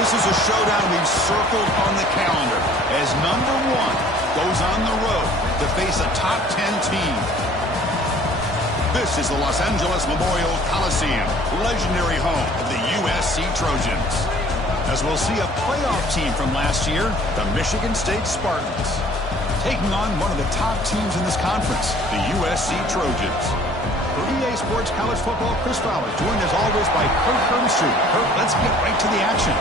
This is a showdown we've circled on the calendar as number 1 goes on the road to face a top 10 team. This is the Los Angeles Memorial Coliseum, legendary home of the USC Trojans. As we'll see a playoff team from last year, the Michigan State Spartans, taking on one of the top teams in this conference, the USC Trojans. For EA Sports College Football, Chris Fowler, joined as always by Kurt Hermschu. Kurt, let's get right to the action.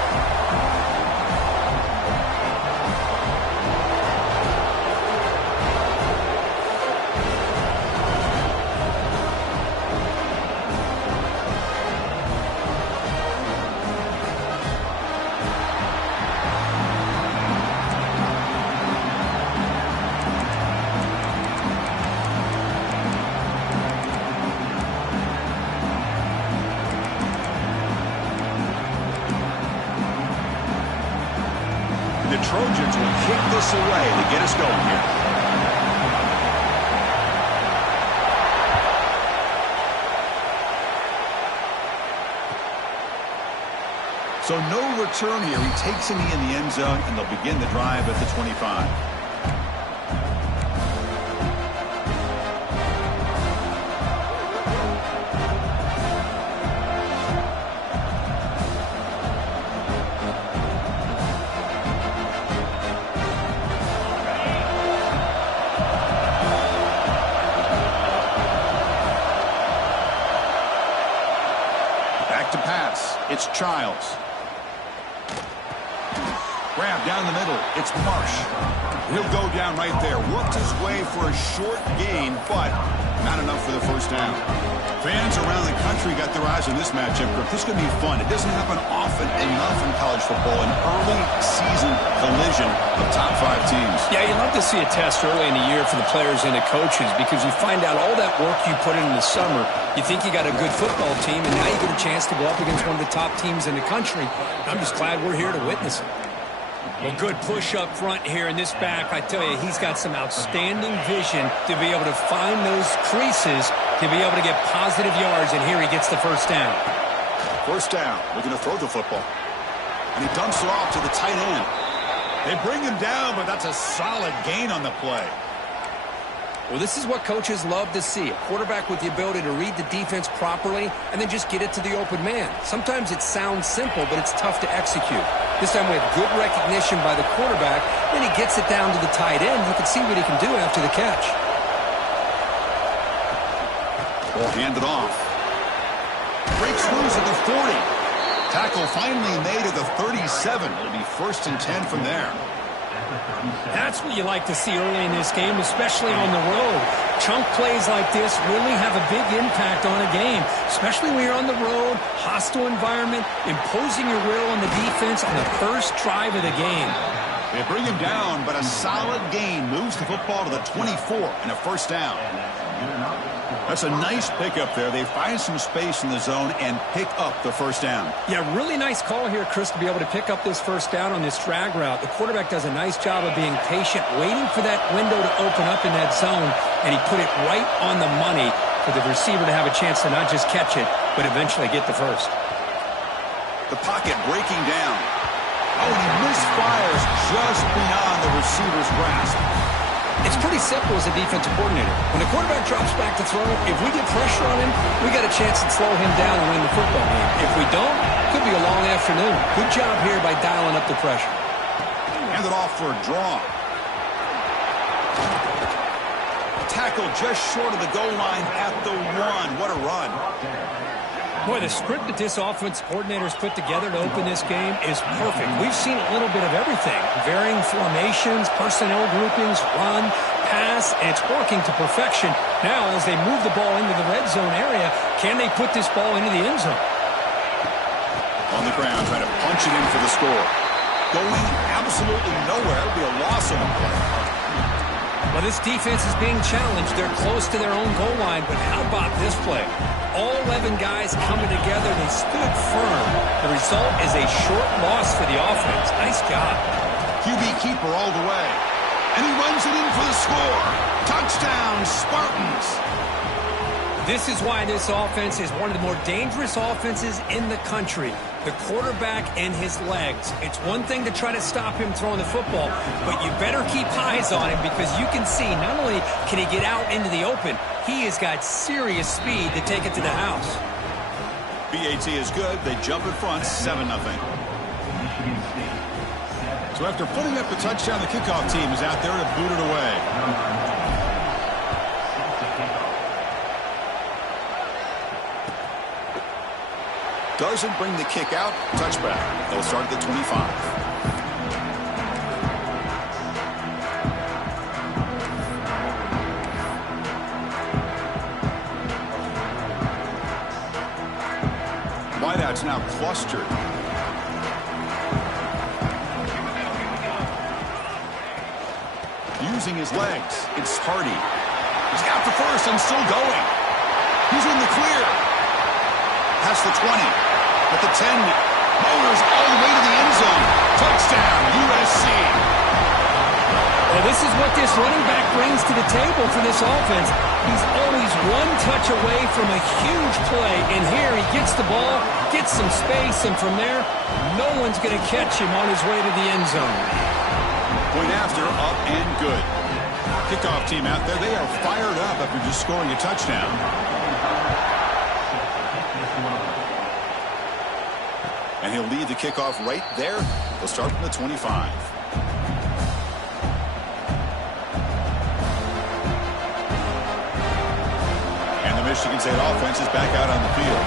The Trojans will kick this away to get us going here. So no return here. He takes a knee in the end zone, and they'll begin the drive at the 25. To pass, it's Childs. Grab down the middle, it's Marsh. He'll go down right there. Worked his way for a short gain, but not enough for the first down. Fans around the country got their eyes on this matchup. This is going to be fun. It doesn't happen often enough in college football, an early season collision of top 5 teams. Yeah, you love to see a test early in the year for the players and the coaches because you find out all that work you put in the summer. You think you got a good football team, and now you get a chance to go up against one of the top teams in the country. I'm just glad we're here to witness it. Well, good push up front here in this back. I tell you, he's got some outstanding vision to be able to find those creases, to be able to get positive yards, and here he gets the first down. First down, looking to throw the football. And he dumps it off to the tight end. They bring him down, but that's a solid gain on the play. Well, this is what coaches love to see. A quarterback with the ability to read the defense properly and then just get it to the open man. Sometimes it sounds simple, but it's tough to execute. This time we have good recognition by the quarterback, then he gets it down to the tight end. You can see what he can do after the catch. Ball handed off. Breaks loose at the 40. Tackle finally made at the 37. It'll be 1st and 10 from there. That's what you like to see early in this game, especially on the road. Chunk plays like this really have a big impact on a game, especially when you're on the road, hostile environment, imposing your will on the defense on the first drive of the game. They bring him down, but a solid gain moves the football to the 24 and a first down. That's a nice pickup there. They find some space in the zone and pick up the first down. Yeah, really nice call here, Chris, to be able to pick up this first down on this drag route. The quarterback does a nice job of being patient, waiting for that window to open up in that zone, and he put it right on the money for the receiver to have a chance to not just catch it, but eventually get the first. The pocket breaking down. Oh, and he misfires just beyond the receiver's grasp. It's pretty simple as a defensive coordinator. When the quarterback drops back to throw, if we get pressure on him, we got a chance to slow him down and win the football game. If we don't, it could be a long afternoon. Good job here by dialing up the pressure. Hand it off for a draw. Tackle just short of the goal line at the 1. What a run. Boy, the script that this offense coordinator's put together to open this game is perfect. We've seen a little bit of everything. Varying formations, personnel groupings, run, pass, and it's working to perfection. Now, as they move the ball into the red zone area, can they put this ball into the end zone? On the ground, trying to punch it in for the score. Going absolutely nowhere. It'll be a loss on the play. Well, this defense is being challenged. They're close to their own goal line, but how about this play? All 11 guys coming together. They stood firm. The result is a short loss for the offense. Nice job. QB keeper all the way. And he runs it in for the score. Touchdown, Spartans. This is why this offense is one of the more dangerous offenses in the country. The quarterback and his legs. It's one thing to try to stop him throwing the football, but you better keep eyes on him because you can see not only can he get out into the open, he has got serious speed to take it to the house. BAT is good. They jump in front, 7-0. So after putting up the touchdown, the kickoff team is out there to boot it away. Doesn't bring the kick out. Touchback. They'll start at the 25. Wideout's now clustered. Using his legs. It's Hardy. He's got the first and still going. He's in the clear. Past the 20. At the 10, motors all the way to the end zone. Touchdown, USC. Well, this is what this running back brings to the table for this offense. He's always one touch away from a huge play. And here he gets the ball, gets some space, and from there, no one's going to catch him on his way to the end zone. Point after, up and good. Kickoff team out there, they are fired up after just scoring a touchdown. And he'll lead the kickoff right there. They'll start from the 25. And the Michigan State offense is back out on the field.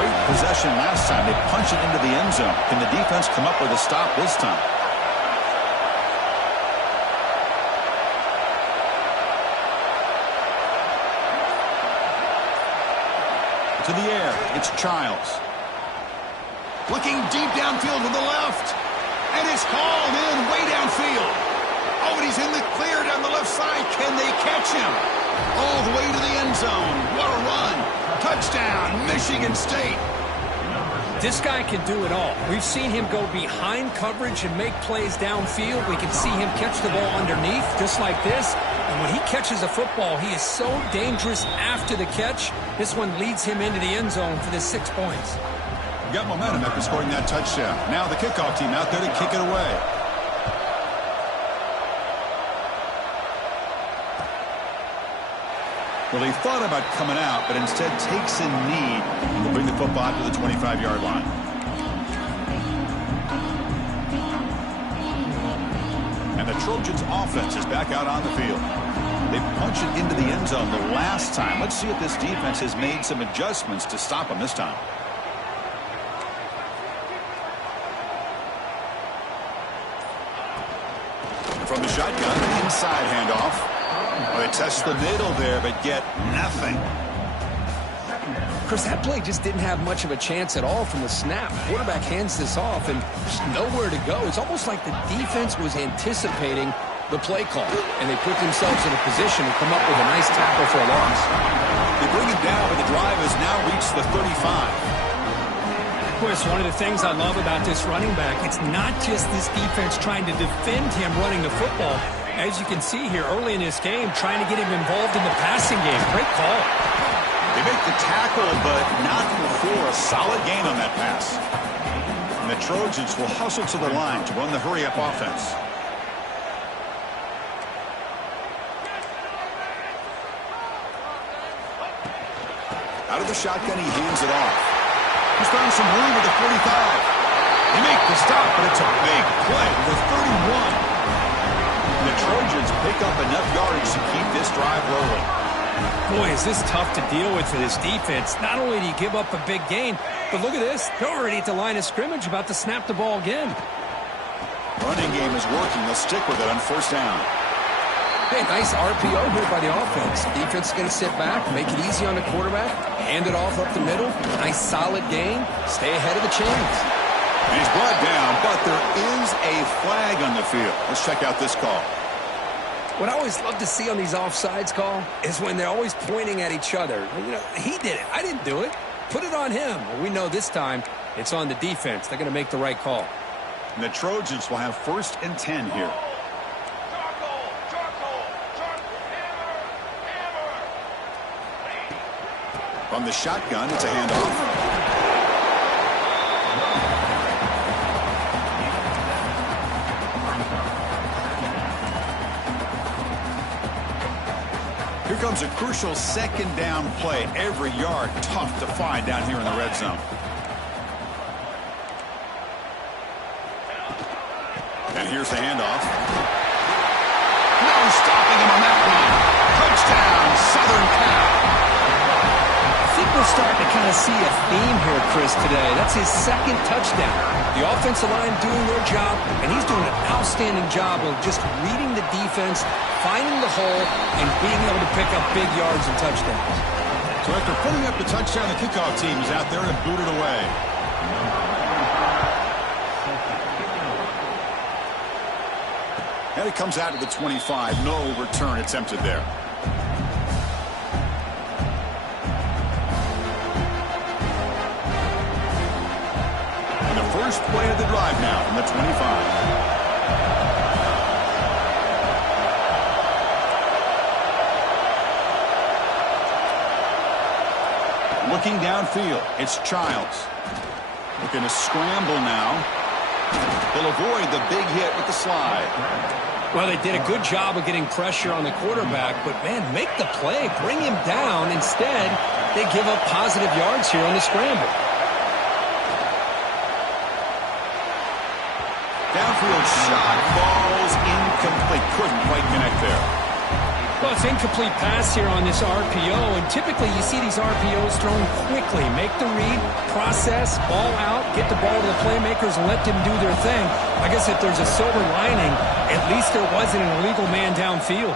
Great possession last time. They punch it into the end zone. Can the defense come up with a stop this time? To the air. It's Childs. Looking deep downfield to the left. And it's hauled in way downfield. Oh, and he's in the clear down the left side. Can they catch him? All the way to the end zone. What a run. Touchdown, Michigan State. This guy can do it all. We've seen him go behind coverage and make plays downfield. We can see him catch the ball underneath, just like this. And when he catches a football, he is so dangerous after the catch. This one leads him into the end zone for the 6 points. Got momentum after scoring that touchdown. Now the kickoff team out there to kick it away. Well, he thought about coming out, but instead takes a knee to bring the football to the 25-yard line. And the Trojans' offense is back out on the field. They punch it into the end zone the last time. Let's see if this defense has made some adjustments to stop them this time. From the shotgun, inside handoff. Well, they test the middle there, but get nothing. Chris, that play just didn't have much of a chance at all from the snap. Quarterback hands this off, and there's nowhere to go. It's almost like the defense was anticipating the play call, and they put themselves in a position to come up with a nice tackle for a loss. They bring it down, but the drive has now reached the 35. Chris, one of the things I love about this running back, it's not just this defense trying to defend him running the football. As you can see here early in this game, trying to get him involved in the passing game. Great call. They make the tackle, but not before a solid gain on that pass. And the Trojans will hustle to the line to run the hurry-up offense. Out of the shotgun, he hands it off. He's found some room at the 45. They make the stop, but it's a big play to the 31. And the Trojans pick up enough yardage to keep this drive rolling. Boy, is this tough to deal with for this defense. Not only do you give up a big gain, but look at this. They're already at the line of scrimmage, about to snap the ball again. Running game is working. They'll stick with it on first down. Hey, nice RPO here by the offense. Defense is going to sit back, make it easy on the quarterback, hand it off up the middle. Nice solid gain. Stay ahead of the chains. And he's brought down, but there is a flag on the field. Let's check out this call. What I always love to see on these offsides call is when they're always pointing at each other. You know, he did it. I didn't do it. Put it on him. Well, we know this time it's on the defense. They're going to make the right call. And the Trojans will have 1st and 10 here. From the shotgun, it's a handoff. Here comes a crucial second down play. Every yard tough to find down here in the red zone. And here's the handoff. No stopping him on that one. Touchdown, Southern Cal. I think we're starting to kind of see a theme here, Chris, today. That's his second touchdown. The offensive line doing their job, and he's doing an outstanding job of just reading the defense, finding the hole, and being able to pick up big yards and touchdowns. So after putting up the touchdown, the kickoff team is out there to boot it away. And it comes out to the 25. No return attempted there. And the first play of the drive now from the 25. Looking downfield, it's Childs. Looking to scramble now. They'll avoid the big hit with the slide. Well, they did a good job of getting pressure on the quarterback, but, man, make the play. Bring him down. Instead, they give up positive yards here on the scramble. Downfield shot, balls incomplete. Couldn't quite connect there. Well, it's incomplete pass here on this RPO, and typically you see these RPOs thrown quickly. Make the read, process, ball out, get the ball to the playmakers, and let them do their thing. I guess if there's a silver lining, at least there wasn't an illegal man downfield.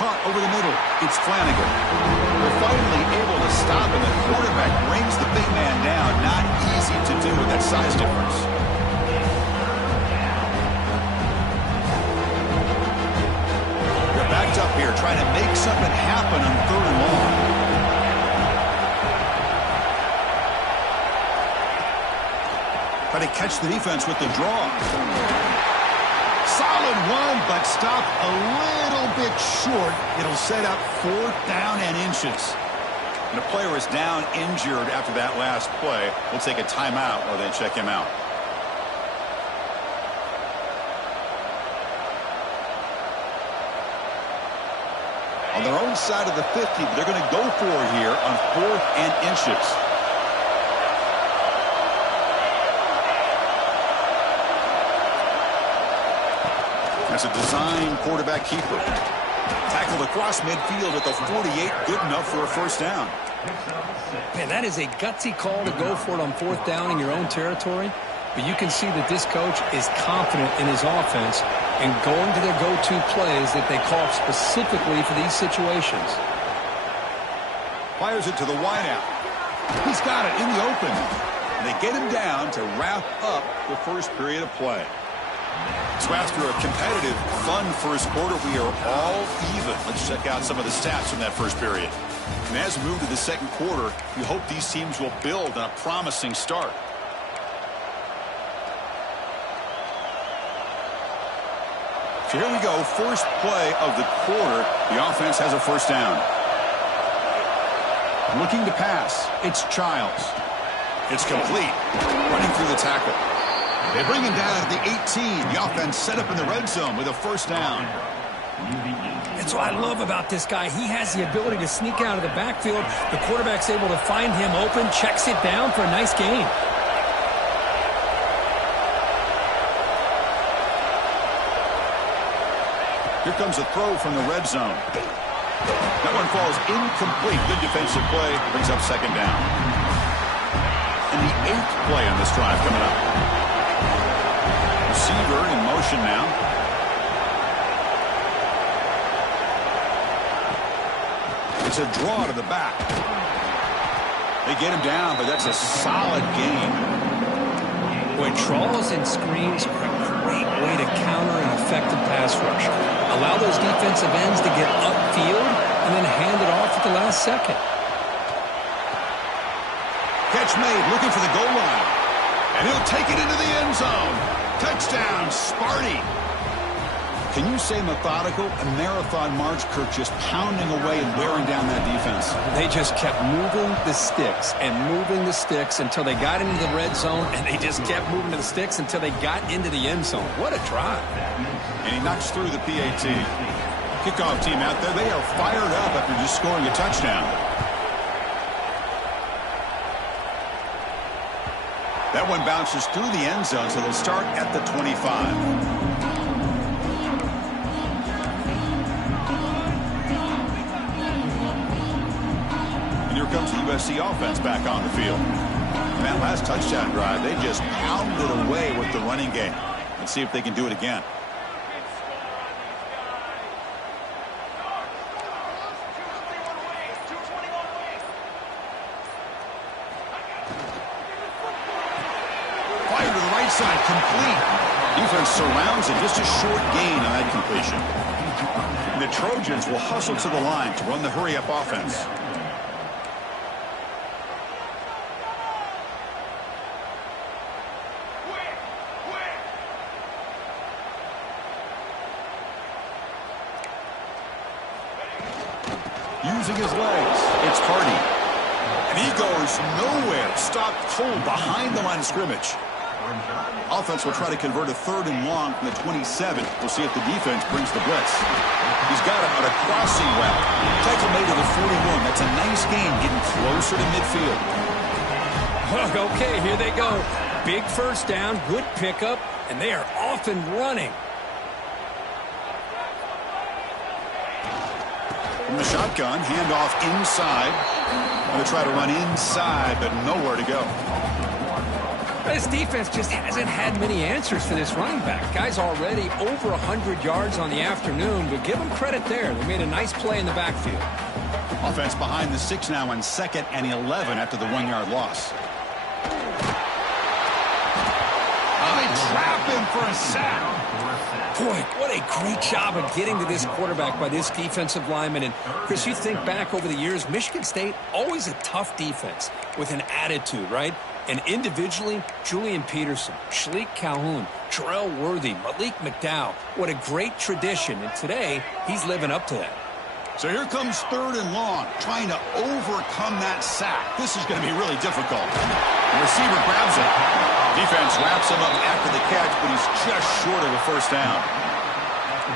Punt over the middle. It's Flanagan. They're finally able to stop, and the quarterback brings the big man down. Not easy to do with that size difference. Backed up here, trying to make something happen on 3rd and long. Try to catch the defense with the draw. Solid one, but stopped a little bit short. It'll set up 4th down and inches. And the player is down injured after that last play. We'll take a timeout or then check him out. On their own side of the 50, they're going to go for it here on 4th and inches. That's a design quarterback keeper. Tackled across midfield at the 48, good enough for a first down. Man, that is a gutsy call to go for it on 4th down in your own territory. But you can see that this coach is confident in his offense and going to their go-to plays that they call specifically for these situations. Fires it to the wideout. He's got it in the open. And they get him down to wrap up the first period of play. So after a competitive, fun first quarter, we are all even. Let's check out some of the stats from that first period. And as we move to the second quarter, we hope these teams will build on a promising start. So here we go, first play of the quarter. The offense has a first down. Looking to pass, it's Childs. It's complete, running through the tackle. They bring him down at the 18. The offense set up in the red zone with a first down. That's what I love about this guy. He has the ability to sneak out of the backfield. The quarterback's able to find him open, checks it down for a nice gain. Here comes a throw from the red zone. That one falls incomplete. Good defensive play. Brings up second down. And the 8th play on this drive coming up. Receiver in motion now. It's a draw to the back. They get him down, but that's a solid gain. Boy, draws and screens are a great way to counter an effective pass rush. Allow those defensive ends to get upfield and then hand it off at the last second. Catch made, looking for the goal line. And he'll take it into the end zone. Touchdown, Sparty. Can you say methodical? A marathon march, Kirk, just pounding away and wearing down that defense. They just kept moving the sticks and moving the sticks until they got into the red zone, and they just kept moving the sticks until they got into the end zone. What a drive. And he knocks through the PAT. Kickoff team out there, they are fired up after just scoring a touchdown. That one bounces through the end zone, so they'll start at the 25. Here comes the USC offense back on the field. In that last touchdown drive, they just pounded away with the running game. Let's see if they can do it again. Fire to the right side, complete. Defense surrounds it, just a short gain on that completion. And the Trojans will hustle to the line to run the hurry-up offense. Using his legs, it's Hardy. And he goes nowhere. Stopped cold behind the line of scrimmage. Offense will try to convert a 3rd and long from the 27. We'll see if the defense brings the blitz. He's got it on a crossing route. Tackle made to the 41. That's a nice gain, getting closer to midfield. Okay, here they go. Big first down, good pickup, and they are off and running. From the shotgun, handoff inside. Going to try to run inside, but nowhere to go. This defense just hasn't had many answers for this running back. Guy's already over 100 yards on the afternoon, but give him credit there. They made a nice play in the backfield. Offense behind the 6 now on 2nd and 11 after the 1-yard loss. Oh, they trap him for a sack. Boy, what a great job of getting to this quarterback by this defensive lineman. And, Chris, you think back over the years, Michigan State, always a tough defense with an attitude, right? And individually, Julian Peterson, Shalik Calhoun, Terrell Worthy, Malik McDowell, what a great tradition. And today, he's living up to that. So here comes 3rd and long, trying to overcome that sack. This is going to be really difficult. The receiver grabs it. Defense wraps him up after the catch, but he's just short of a first down.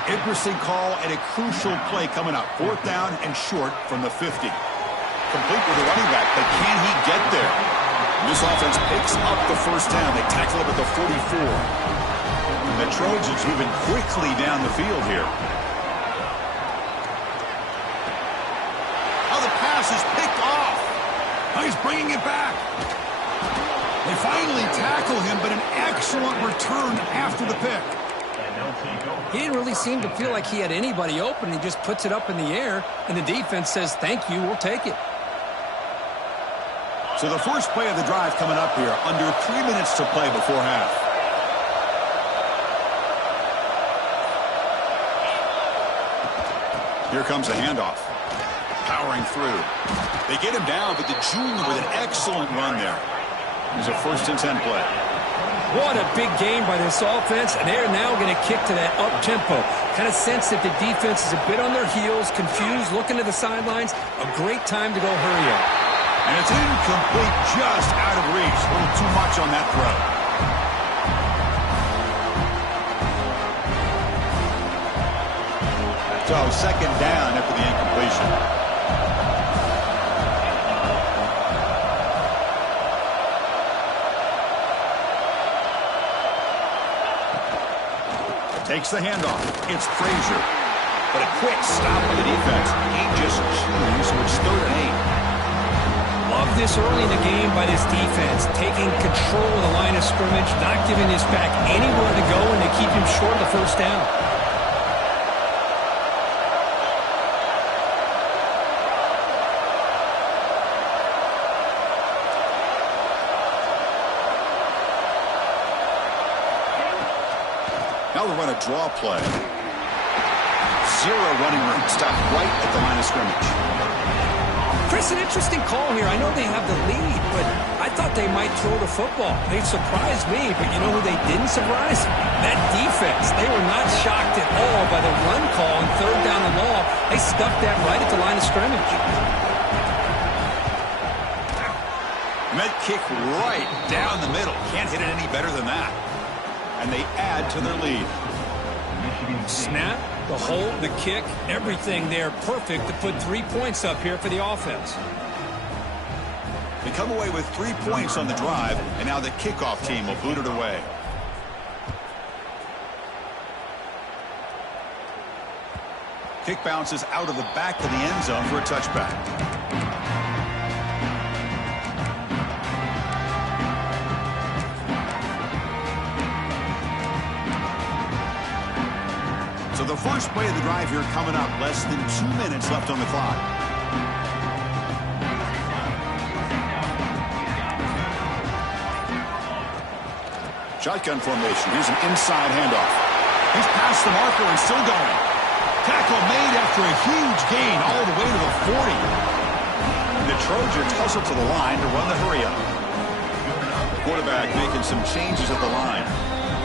Interesting call and a crucial play coming up. 4th down and short from the 50. Complete with the running back, but can he get there? This offense picks up the first down. They tackle him at the 44. And the Trojans moving quickly down the field here. Oh, the pass is picked off. Oh, he's bringing it back. They finally tackle him, but an excellent return after the pick. He didn't really seem to feel like he had anybody open. He just puts it up in the air, and the defense says, thank you, we'll take it. So the first play of the drive coming up here, under 3 minutes to play before half. Here comes a handoff. Powering through. They get him down, but the junior with an excellent run there. There's a 1st and 10 play. What a big game by this offense, and they're now going to kick to that up-tempo. Kind of sense that the defense is a bit on their heels, confused, looking to the sidelines. A great time to go hurry up. And it's incomplete, just out of reach. A little too much on that throw. So 2nd down after the incompletion. Takes the handoff. It's Frazier. But a quick stop by the defense. He just chews, so it's 3rd and 8. Love this early in the game by this defense, taking control of the line of scrimmage, not giving this back anywhere to go, and they keep him short of the first down. Now they'll run a draw play. 0 running room. Stop right at the line of scrimmage. Chris, an interesting call here. I know they have the lead, but I thought they might throw the football. They surprised me, but you know who they didn't surprise? That defense. They were not shocked at all by the run call on third down and long. They stuck that right at the line of scrimmage. Met kick right down the middle. Can't hit it any better than that. And they add to their lead. Snap, the hold, the kick, everything there perfect to put 3 points up here for the offense. They come away with 3 points on the drive, and now the kickoff team will boot it away. Kick bounces out of the back of the end zone for a touchback. So the first play of the drive here coming up. Less than 2 minutes left on the clock. Shotgun formation. Here's an inside handoff. He's past the marker and still going. Tackle made after a huge gain all the way to the 40. The Trojans hustle to the line to run the hurry up. Quarterback making some changes at the line.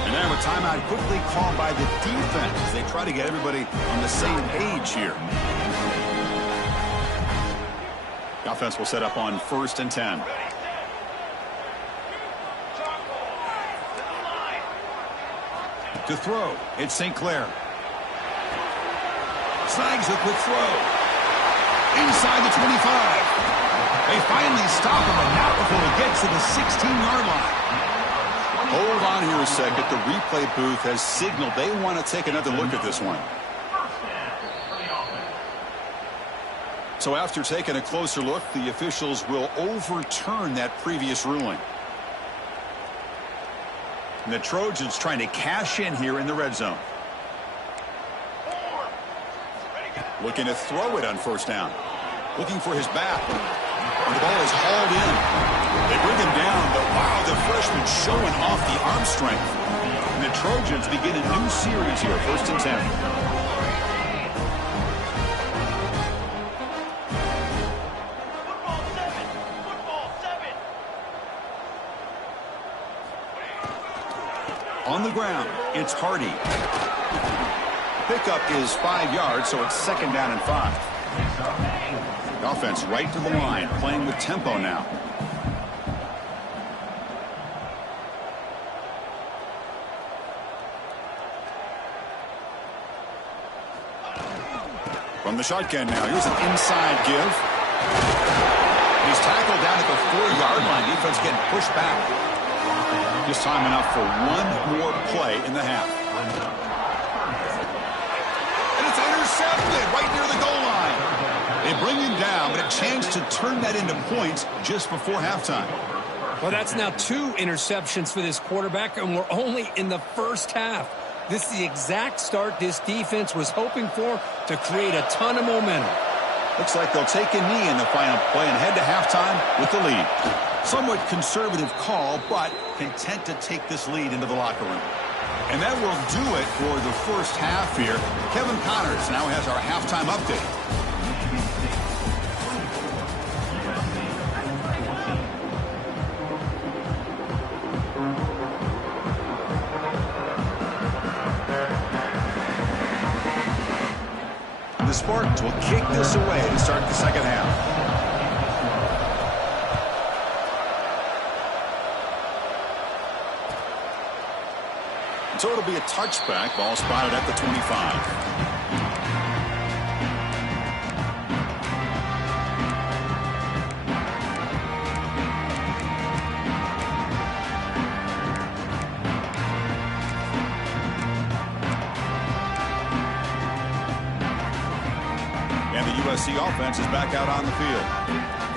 And now a timeout quickly called by the defense as they try to get everybody on the same page here. The offense will set up on 1st and 10. To throw, it's St. Clair. Snags a quick throw. Inside the 25. They finally stop him, and not before he gets to the 16-yard line. Hold on here a second. The replay booth has signaled they want to take another look at this one. So after taking a closer look, the officials will overturn that previous ruling. And the Trojans trying to cash in here in the red zone. Looking to throw it on 1st down. Looking for his back. And the ball is hauled in. They bring him down, but wow, the freshman showing off the arm strength. And the Trojans begin a new series here, 1st and 10. On the ground, it's Hardy. Pickup is 5 yards, so it's 2nd down and 5. The offense right to the line, playing with tempo now. From the shotgun now, here's an inside give. He's tackled down at the 4-yard line. Defense getting pushed back. Just time enough for one more play in the half. And it's intercepted right near the goal line. They bring him down, but a chance to turn that into points just before halftime. Well, that's now 2 interceptions for this quarterback, and we're only in the first half. This is the exact start this defense was hoping for to create a ton of momentum. Looks like they'll take a knee in the final play and head to halftime with the lead. Somewhat conservative call, but content to take this lead into the locker room. And that will do it for the first half here. Kevin Connors now has our halftime update. The Spartans will kick this away to start the second half. So it'll be a touchback. Ball spotted at the 25. And the USC offense is back out on the field.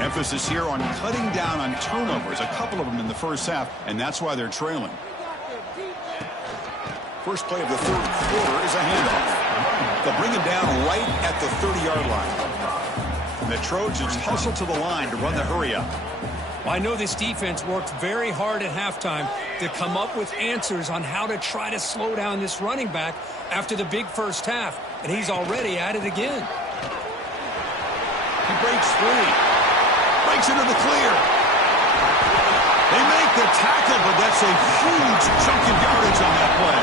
Emphasis here on cutting down on turnovers, a couple of them in the first half, and that's why they're trailing. First play of the third quarter is a handoff. They'll bring him down right at the 30-yard line. And the Trojans hustle to the line to run the hurry up. Well, I know this defense worked very hard at halftime to come up with answers on how to try to slow down this running back after the big first half, and he's already at it again. He breaks free. Breaks into the clear. They make the tackle, but that's a huge chunk of yardage on that play.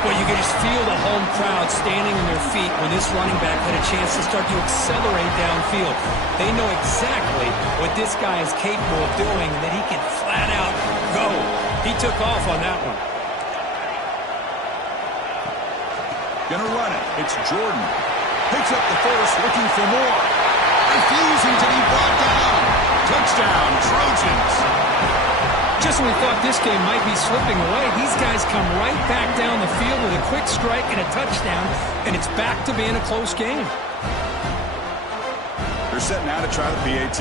Well, you can just feel the home crowd standing on their feet when this running back had a chance to start to accelerate downfield. They know exactly what this guy is capable of doing, and that he can flat out go. He took off on that one. Gonna run it. It's Jordan. Picks up the first, looking for more. Refusing to be brought down. Touchdown, Trojans. Just when we thought this game might be slipping away, these guys come right back down the field with a quick strike and a touchdown, and it's back to being a close game. They're set now to try the PAT.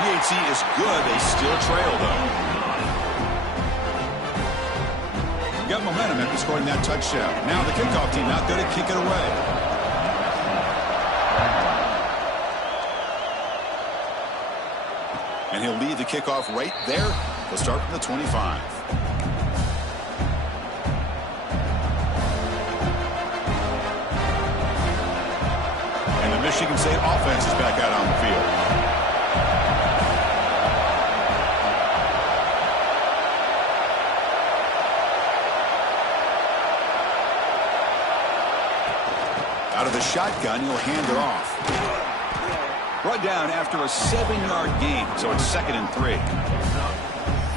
PAT is good. They still trail, though. Got momentum after scoring that touchdown. Now the kickoff team out there to kick it away. And he'll lead the kickoff right there. He'll start from the 25. And the Michigan State offense is back out on the field. Out of the shotgun, he'll hand it off. Brought down after a 7-yard gain, so it's 2nd and 3.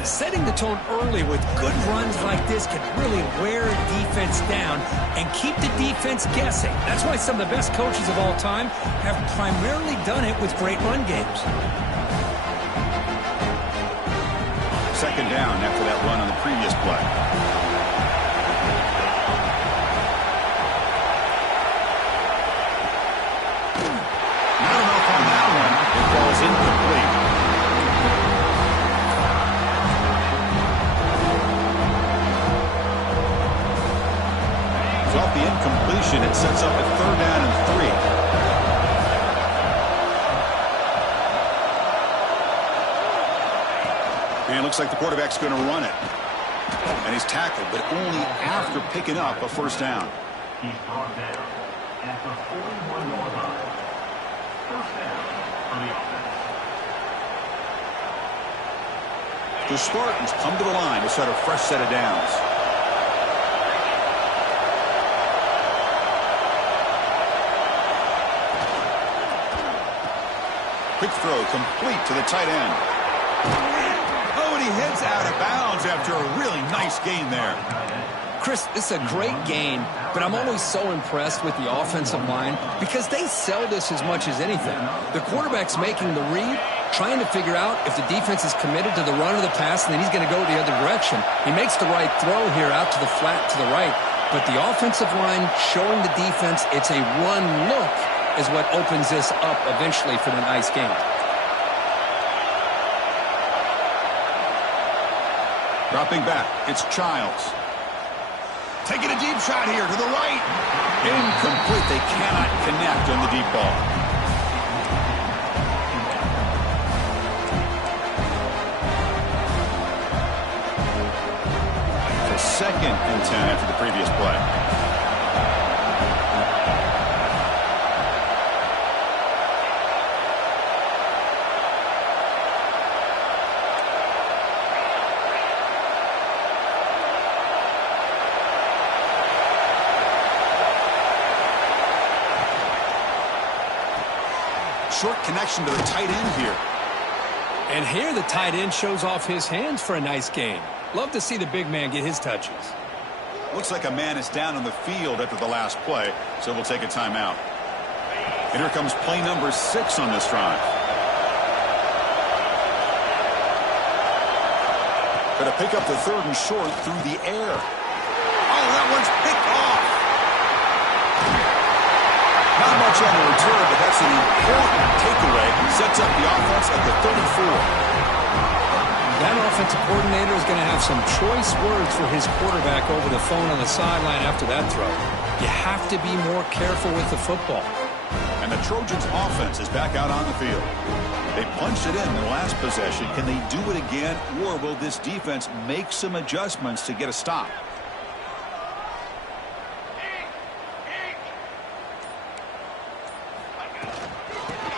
Setting the tone early with good runs like this can really wear a defense down and keep the defense guessing. That's why some of the best coaches of all time have primarily done it with great run games. 2nd down after that run on the previous play. Incomplete. So off the incompletion, it sets up a 3rd down and 3. And it looks like the quarterback's going to run it. And he's tackled, but only after picking up a 1st down. He's brought down at the 41-yard line. 1st down for the offense. The Spartans come to the line to start a fresh set of downs. Quick throw complete to the tight end. Oh, and he heads out of bounds after a really nice gain there. Chris, this is a great gain, but I'm always so impressed with the offensive line because they sell this as much as anything. The quarterback's making the read, trying to figure out if the defense is committed to the run or the pass, and then he's going to go the other direction. He makes the right throw here out to the flat to the right, but the offensive line showing the defense it's a run look is what opens this up eventually for the nice game. Dropping back, it's Childs. Taking a deep shot here to the right. Incomplete. They cannot connect on the deep ball. For 2nd and 10 after the previous play. Short connection to the tight end here. And here the tight end shows off his hands for a nice gain. Love to see the big man get his touches. Looks like a man is down on the field after the last play, so we'll take a timeout. And here comes play number 6 on this drive. Going to pick up the 3rd and short through the air. Oh, that one's picked off. Not much on the return, but that's an important takeaway. Sets up the offense at the 34. That offensive coordinator is going to have some choice words for his quarterback over the phone on the sideline after that throw. You have to be more careful with the football. And the Trojans' offense is back out on the field. They punched it in their last possession. Can they do it again, or will this defense make some adjustments to get a stop?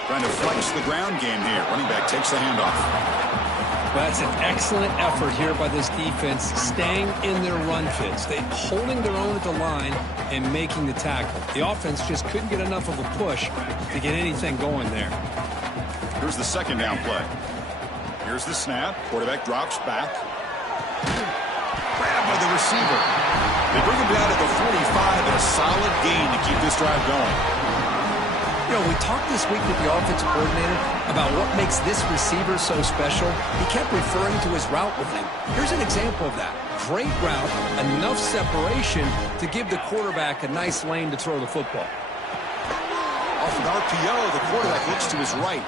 Trying to flex the ground game here. Running back takes the handoff. That's an excellent effort here by this defense, staying in their run fits. They holding their own at the line and making the tackle. The offense just couldn't get enough of a push to get anything going there. Here's the second down play. Here's the snap. Quarterback drops back. Grabbed by the receiver. They bring him down to the 45 and a solid gain to keep this drive going. You know, we talked this week with the offensive coordinator about what makes this receiver so special. He kept referring to his route with him. Here's an example of that. Great route, enough separation to give the quarterback a nice lane to throw the football. Off an RPO, the quarterback looks to his right.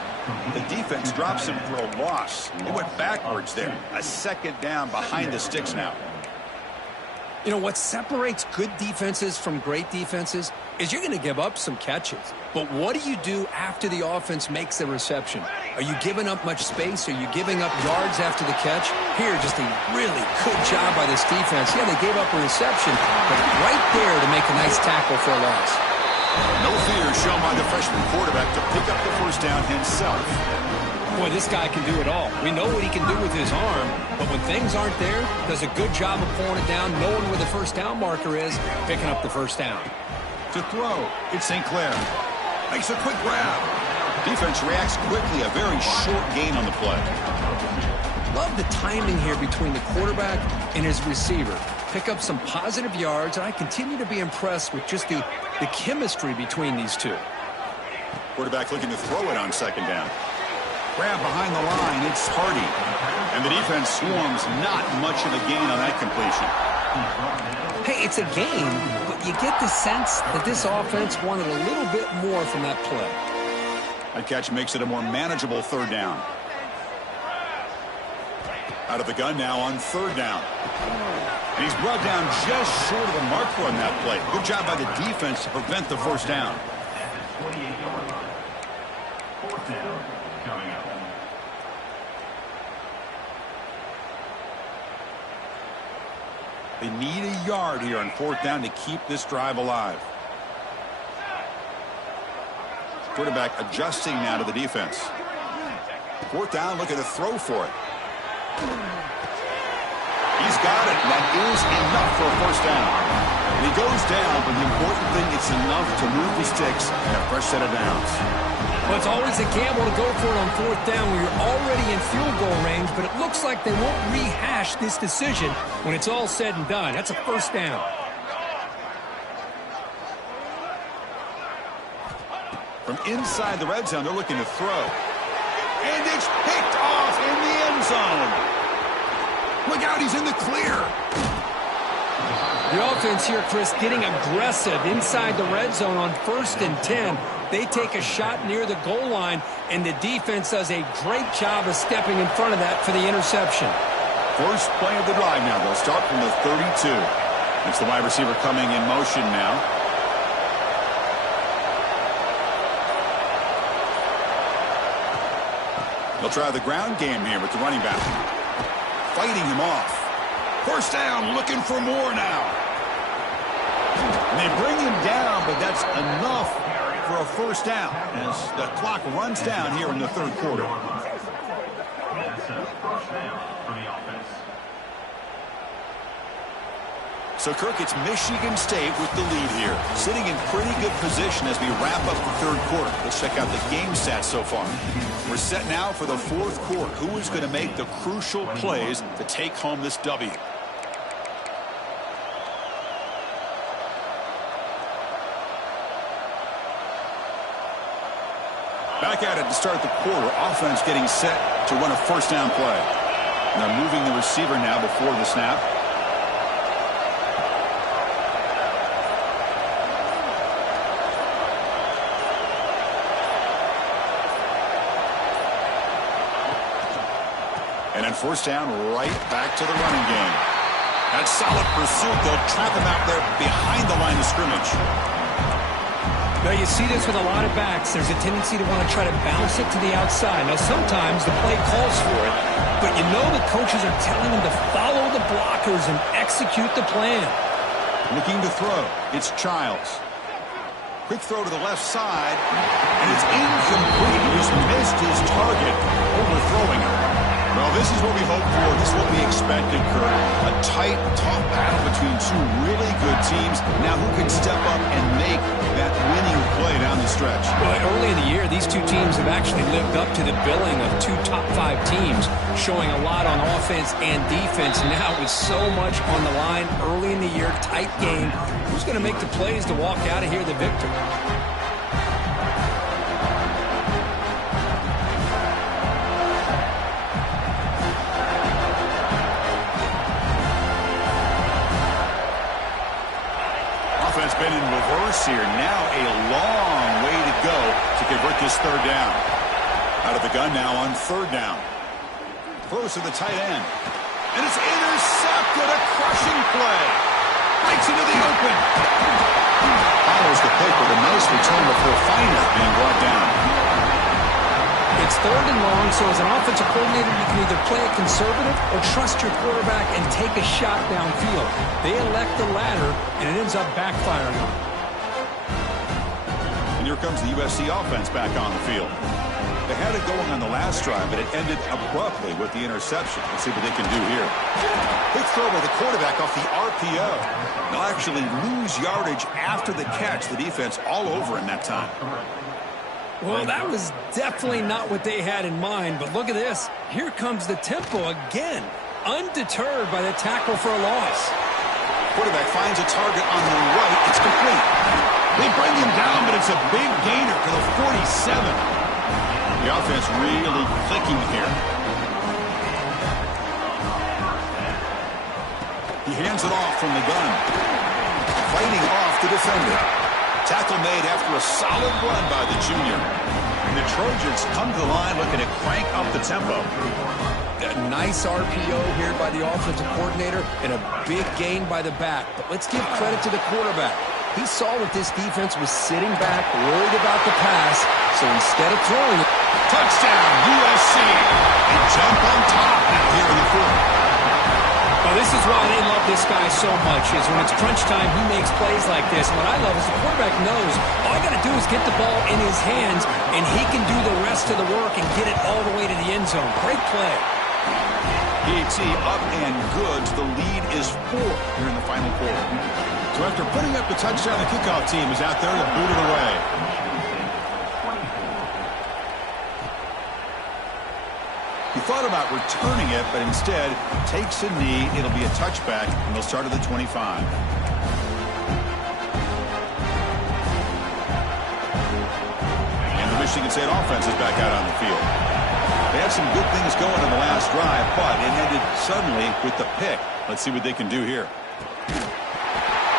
The defense drops him for a loss. They went backwards there. A second down behind the sticks now. You know, what separates good defenses from great defenses is you're going to give up some catches. But what do you do after the offense makes the reception? Are you giving up much space? Are you giving up yards after the catch? Here, just a really good job by this defense. Yeah, they gave up a reception, but right there to make a nice tackle for a loss. No fear shown by the freshman quarterback to pick up the first down himself. Boy, this guy can do it all. We know what he can do with his arm, but when things aren't there, does a good job of pulling it down, knowing where the first down marker is, picking up the first down. To throw, it's St. Clair. Makes a quick grab. Defense reacts quickly, a very short gain on the play. Love the timing here between the quarterback and his receiver. Pick up some positive yards, and I continue to be impressed with just the chemistry between these two. Quarterback looking to throw it on second down. Grab behind the line, it's Hardy. And the defense swarms, not much of a gain on that completion. Hey, it's a gain, but you get the sense that this offense wanted a little bit more from that play. That catch makes it a more manageable third down. Out of the gun now on third down. And he's brought down just short of the marker on that play. Good job by the defense to prevent the first down. Fourth down coming up. They need a yard here on fourth down to keep this drive alive. Quarterback adjusting now to the defense. Fourth down, looking to throw for it. He's got it. That is enough for a first down. And he goes down, but the important thing, it's enough to move the sticks and a fresh set of downs. Well, it's always a gamble to go for it on fourth down when you're already in field goal range, but it looks like they won't rehash this decision when it's all said and done. That's a first down. From inside the red zone, they're looking to throw. And it's picked off in the end zone. Look out, he's in the clear. The offense here, Chris, getting aggressive inside the red zone on 1st and 10. They take a shot near the goal line, and the defense does a great job of stepping in front of that for the interception. First play of the drive now. They'll start from the 32. It's the wide receiver coming in motion now. They'll try the ground game here with the running back. Fighting him off. First down, looking for more now. And they bring him down, but that's enough for a first down as the clock runs down here in the third quarter. That's a first down for the offense. So, Kirk, it's Michigan State with the lead here, sitting in pretty good position as we wrap up the third quarter. Let's check out the game stats so far. We're set now for the fourth quarter. Who is going to make the crucial plays to take home this W? Back at it to start the quarter. Offense getting set to run a first down play. And they're moving the receiver now before the snap. And then first down, right back to the running game. That solid pursuit. They'll trap him out there behind the line of scrimmage. Now, you see this with a lot of backs. There's a tendency to want to try to bounce it to the outside. Now, sometimes the play calls for it, but you know the coaches are telling them to follow the blockers and execute the plan. Looking to throw. It's Childs. Quick throw to the left side, and it's incomplete. He just missed his target, overthrowing him. Well, this is what we hoped for. This is what we expected, Kurt. A tight, tough battle between two really good teams. Now who can step up and make that winning play down the stretch? Well, early in the year, these two teams have actually lived up to the billing of two top-5 teams, showing a lot on offense and defense. Now with so much on the line early in the year, tight game, who's going to make the plays to walk out of here the victor? Offense been in reverse here. Now a long way to go to convert this third down. Out of the gun now on third down. Throws to the tight end. And it's intercepted. A crushing play. Breaks into the open. Follows the pick with a nice return before Feiner being brought down. It's third and long, so as an offensive coordinator, you can either play it conservative or trust your quarterback and take a shot downfield. They elect the latter, and it ends up backfiring on them. And here comes the USC offense back on the field. They had it going on the last drive, but it ended abruptly with the interception. Let's see what they can do here. Quick throw by the quarterback off the RPO. They'll actually lose yardage after the catch. The defense all over in that time. Well, that was definitely not what they had in mind, but look at this. Here comes the tempo again, undeterred by the tackle for a loss. Quarterback finds a target on the right. It's complete. They bring him down, but it's a big gainer for the 47. The offense really clicking here. He hands it off from the gun. Fighting off the defender. Tackle made after a solid run by the junior. And the Trojans come to the line looking to crank up the tempo. A nice RPO here by the offensive coordinator and a big gain by the back. But let's give credit to the quarterback. He saw that this defense was sitting back, worried about the pass, so instead of throwing it... Touchdown, USC. They jump on top now here in the fourth. Well, this is why they love this guy so much, is when it's crunch time, he makes plays like this. And what I love is the quarterback knows all I got to do is get the ball in his hands, and he can do the rest of the work and get it all the way to the end zone. Great play. PAT up and good. The lead is 4 here in the final quarter. So after putting up the touchdown, the kickoff team is out there to boot it away. He thought about returning it, but instead takes a knee. It'll be a touchback, and they'll start at the 25. And the Michigan State offense is back out on the field. They had some good things going in the last drive, but it ended suddenly with the pick. Let's see what they can do here.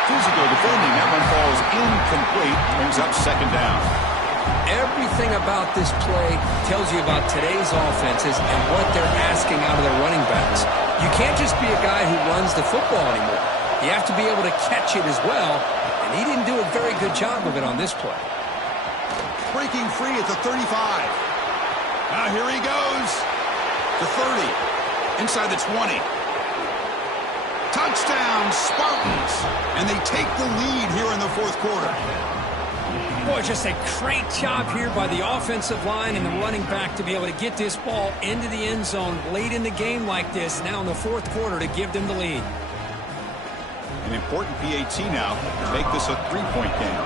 Physical defending. That one falls incomplete. Brings up second down. Everything about this play tells you about today's offenses and what they're asking out of their running backs. You can't just be a guy who runs the football anymore. You have to be able to catch it as well, and he didn't do a very good job of it on this play. Breaking free at the 35. Now here he goes. To 30. Inside the 20. Touchdown, Spartans. And they take the lead here in the fourth quarter. Boy, just a great job here by the offensive line and the running back to be able to get this ball into the end zone late in the game like this, now in the fourth quarter, to give them the lead. An important PAT now to make this a 3-point game.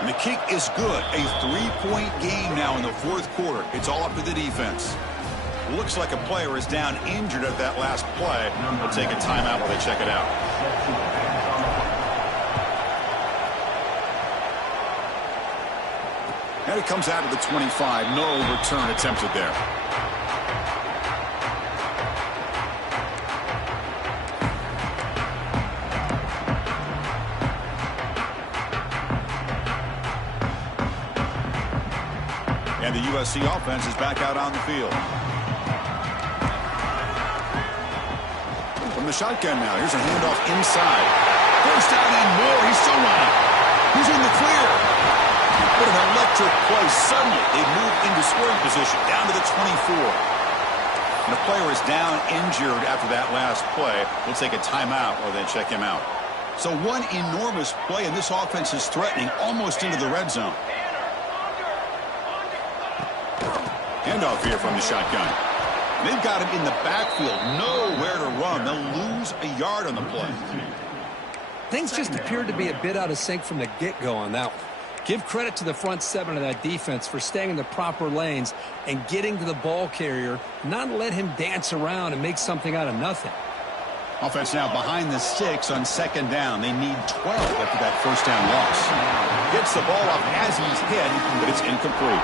And the kick is good. A 3-point game now in the fourth quarter. It's all up to the defense. Looks like a player is down injured at that last play. They'll take a timeout while they check it out. And it comes out of the 25. No return attempted there. And the USC offense is back out on the field. From the shotgun now. Here's a handoff inside. First down and more. He's still running. He's in the clear. What an electric play. Suddenly, they move into scoring position down to the 24. And the player is down injured after that last play. We'll take a timeout while they check him out. So one enormous play, and this offense is threatening almost into the red zone. Handoff here from the shotgun. They've got him in the backfield, nowhere to run. They'll lose a yard on the play. Things just appeared to be a bit out of sync from the get-go on that one. Give credit to the front seven of that defense for staying in the proper lanes and getting to the ball carrier, not let him dance around and make something out of nothing. Offense now behind the 6 on second down. They need 12 after that first down loss. Gets the ball up as he's hit, but it's incomplete.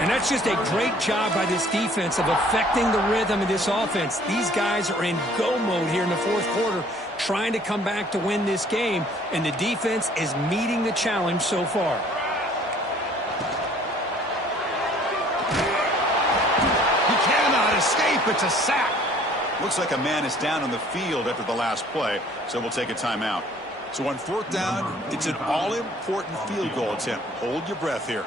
And that's just a great job by this defense of affecting the rhythm of this offense. These guys are in go mode here in the fourth quarter, trying to come back to win this game, and the defense is meeting the challenge so far. He cannot escape. It's a sack. Looks like a man is down on the field after the last play, so we'll take a timeout. So on fourth down, it's an all-important field goal attempt. Hold your breath here.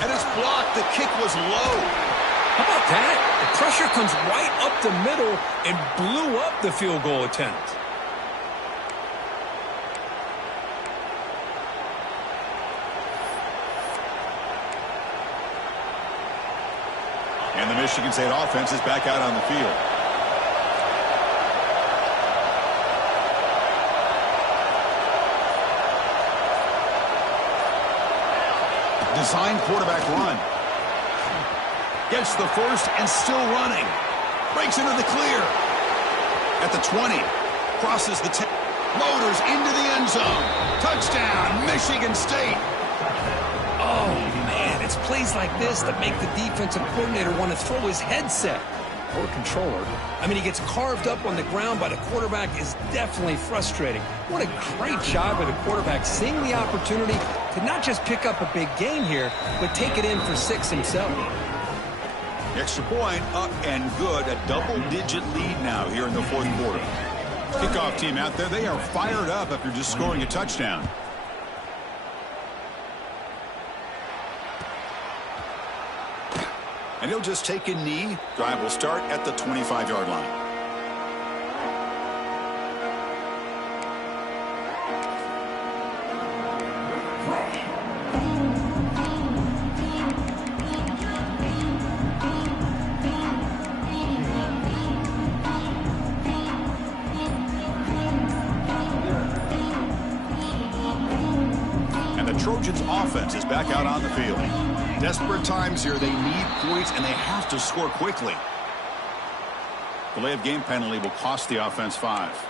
And it's blocked. The kick was low. How about that? The pressure comes right up the middle and blew up the field goal attempt. And the Michigan State offense is back out on the field. Design quarterback run. Gets the first and still running. Breaks into the clear. At the 20. Crosses the 10. Motors into the end zone. Touchdown, Michigan State. Oh, man, it's plays like this that make the defensive coordinator want to throw his headset or controller. I mean, he gets carved up on the ground by the quarterback is definitely frustrating. What a great job by the quarterback seeing the opportunity to not just pick up a big gain here, but take it in for 6 himself. Extra point up and good. A double-digit lead now here in the fourth quarter. Kickoff team out there, they are fired up after just scoring a touchdown. And he'll just take a knee. Drive will start at the 25-yard line. And the Trojans' offense is back out on the field. Desperate times here. They need points, and they have to score quickly. Delay of game penalty will cost the offense 5.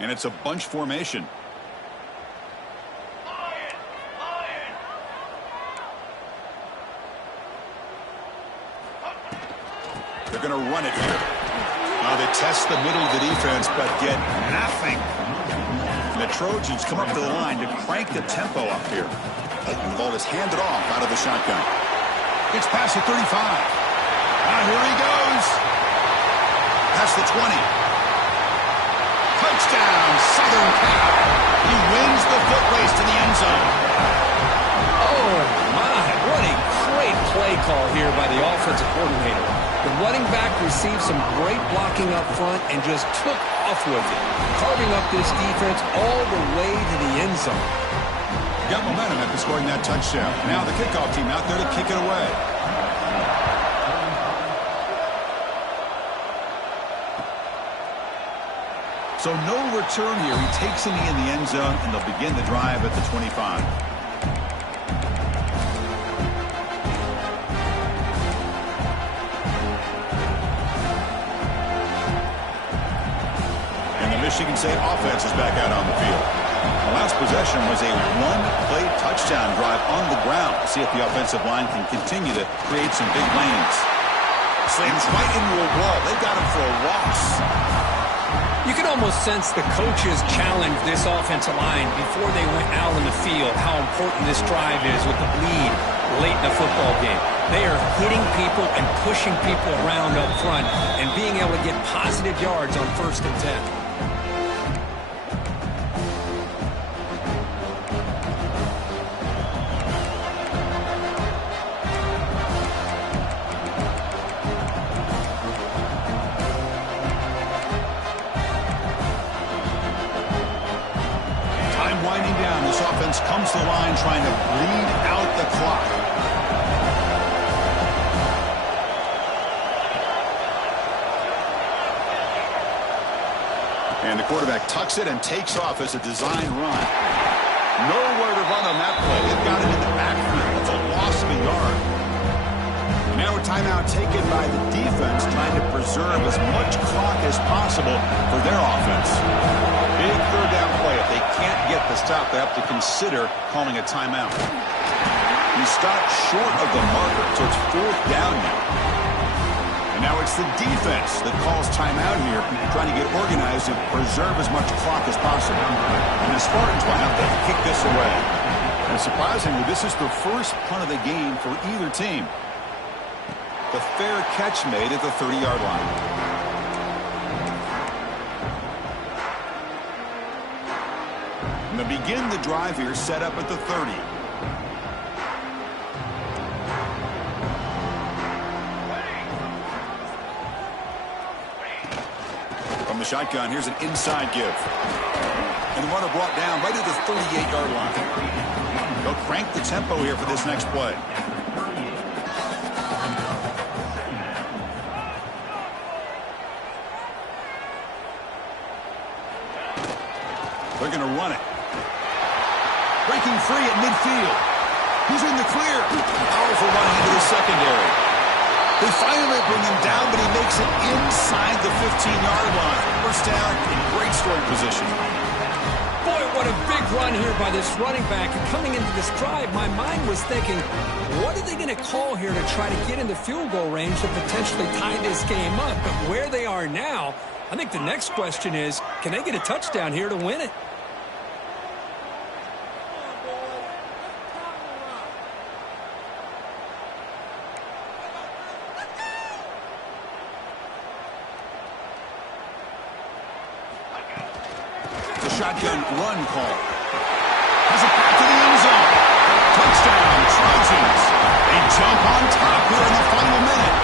And it's a bunch formation. They're going to run it here. Now they test the middle of the defense, but get nothing. The Trojans come up to the line to crank the tempo up here. The ball is handed off out of the shotgun. It's past the 35. Now here he goes. Past the 20. Touchdown, Southern Cal. He wins the foot race to the end zone. Oh, my. What a great play call here by the offensive coordinator. The running back received some great blocking up front and just took off with it, carving up this defense all the way to the end zone. Got momentum after scoring that touchdown. Now the kickoff team out there to kick it away. So no return here. He takes a knee in the end zone, and they'll begin the drive at the 25. Michigan State offense is back out on the field. The last possession was a one-play touchdown drive on the ground. See if the offensive line can continue to create some big lanes. Slams right into a wall. They got him for a loss. You can almost sense the coaches challenge this offensive line before they went out on the field, how important this drive is with the lead late in the football game. They are hitting people and pushing people around up front and being able to get positive yards on 1st and 10. the line trying to bleed out the clock. And the quarterback tucks it and takes off as a design run. Nowhere to run on that play. They've got it in the backfield. It's a loss of a yard. And now a timeout taken by the defense, trying to preserve as much clock as possible for their offense. Big third down play. If they can't get the stop, they have to consider calling a timeout. He stopped short of the marker, so it's fourth down now. And now it's the defense that calls timeout here, trying to get organized and preserve as much clock as possible. And the Spartans will have to kick this away. And surprisingly, this is the first punt of the game for either team. The fair catch made at the 30-yard line. And they begin the drive here, set up at the 30. From the shotgun, here's an inside give. And the runner brought down right at the 38-yard line. They'll crank the tempo here for this next play. They're going to run it. Breaking free at midfield. He's in the clear. Powerful running into the secondary. They finally bring him down, but he makes it inside the 15-yard line. First down in great scoring position. Boy, what a big run here by this running back. And coming into this drive, my mind was thinking, what are they going to call here to try to get into field goal range to potentially tie this game up? But where they are now, I think the next question is, can they get a touchdown here to win it? Shotgun run call. Has it back to the end zone. Touchdown, Trojans. They jump on top here in the final minute.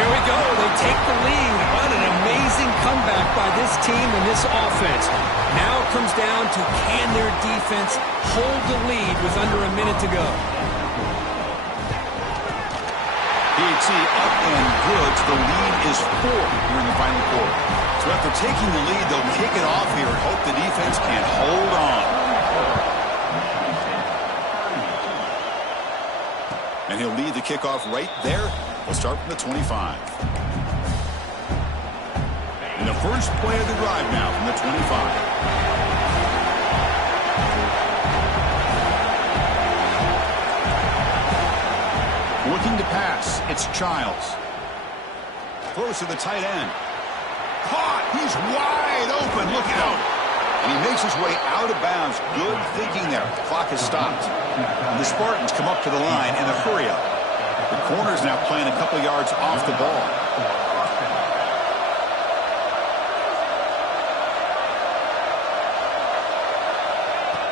Here we go. They take the lead. What an amazing comeback by this team and this offense. Now it comes down to can their defense hold the lead with under a minute to go. PAT up and good. The lead is 4 here in the final quarter. So after taking the lead, they'll kick it off here and hope the defense can hold on. And he'll lead the kickoff right there. We'll start from the 25. And the first play of the drive now from the 25. Looking to pass, it's Childs. Throws to the tight end. Caught! He's wide open. Look out! And he makes his way out of bounds. Good thinking there. The clock has stopped. And the Spartans come up to the line in a hurry-up. The corner's now playing a couple yards off the ball.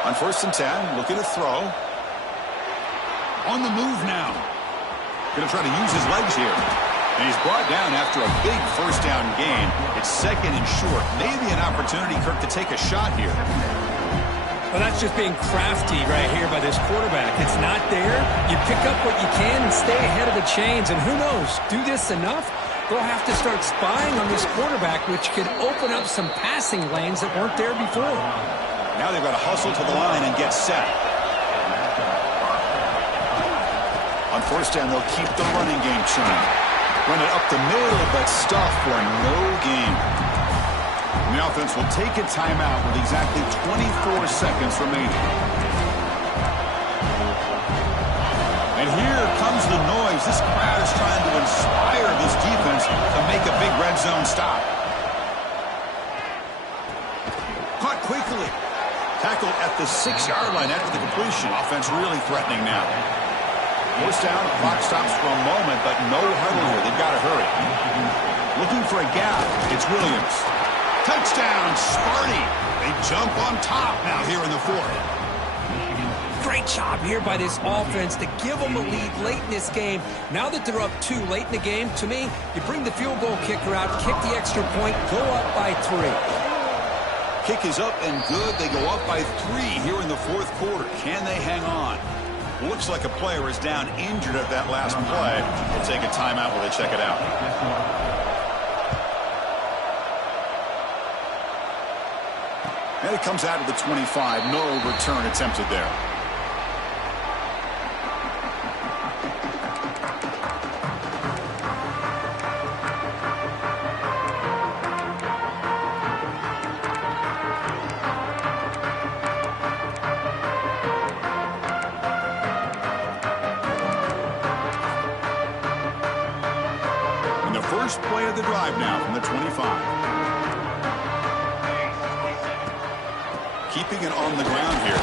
On 1st and 10, looking to throw. On the move now. Going to try to use his legs here. And he's brought down after a big first down gain. It's 2nd and short. Maybe an opportunity, Kirk, to take a shot here. Well, that's just being crafty right here by this quarterback. It's not there. You pick up what you can and stay ahead of the chains. And who knows, do this enough, they'll have to start spying on this quarterback, which could open up some passing lanes that weren't there before. Now they've got to hustle to the line and get set. On 1st down, they'll keep the running game churning. Run it up the middle, but stuff for no gain. And the offense will take a timeout with exactly 24 seconds remaining. And here comes the noise. This crowd is trying to inspire this defense to make a big red zone stop. Caught quickly. Tackled at the 6-yard line after the completion. Offense really threatening now. First down, clock stops for a moment, but no huddle here. They've got to hurry. Looking for a gap. It's Williams. Touchdown, Sparty. They jump on top now here in the 4th. Great job here by this offense to give them a lead late in this game. Now that they're up 2 late in the game, to me, you bring the field goal kicker out, kick the extra point, go up by 3. Kick is up and good. They go up by 3 here in the fourth quarter. Can they hang on? Looks like a player is down injured at that last play. We'll take a timeout while they check it out. And it comes out of the 25. No return attempted there. First play of the drive now from the 25. Keeping it on the ground here.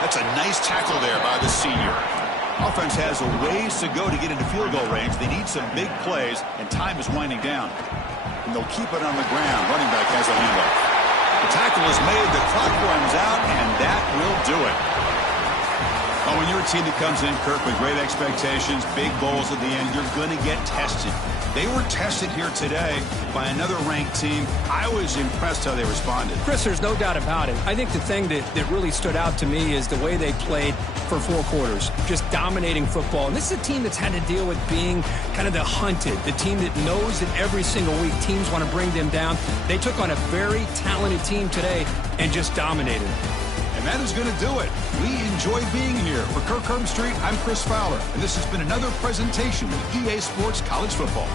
That's a nice tackle there by the senior. Offense has a ways to go to get into field goal range. They need some big plays, and time is winding down. And they'll keep it on the ground. Running back has a handoff. The tackle is made. The clock runs out, and that will do it. Oh, when you're a team that comes in, Kirk, with great expectations, big goals at the end, you're going to get tested. They were tested here today by another ranked team. I was impressed how they responded. Chris, there's no doubt about it. I think the thing that really stood out to me is the way they played for 4 quarters, just dominating football. And this is a team that's had to deal with being kind of the hunted, the team that knows that every single week teams want to bring them down. They took on a very talented team today and just dominated. And that is going to do it. We enjoy being here. For Kirk Street, I'm Chris Fowler, and this has been another presentation of EA Sports College Football.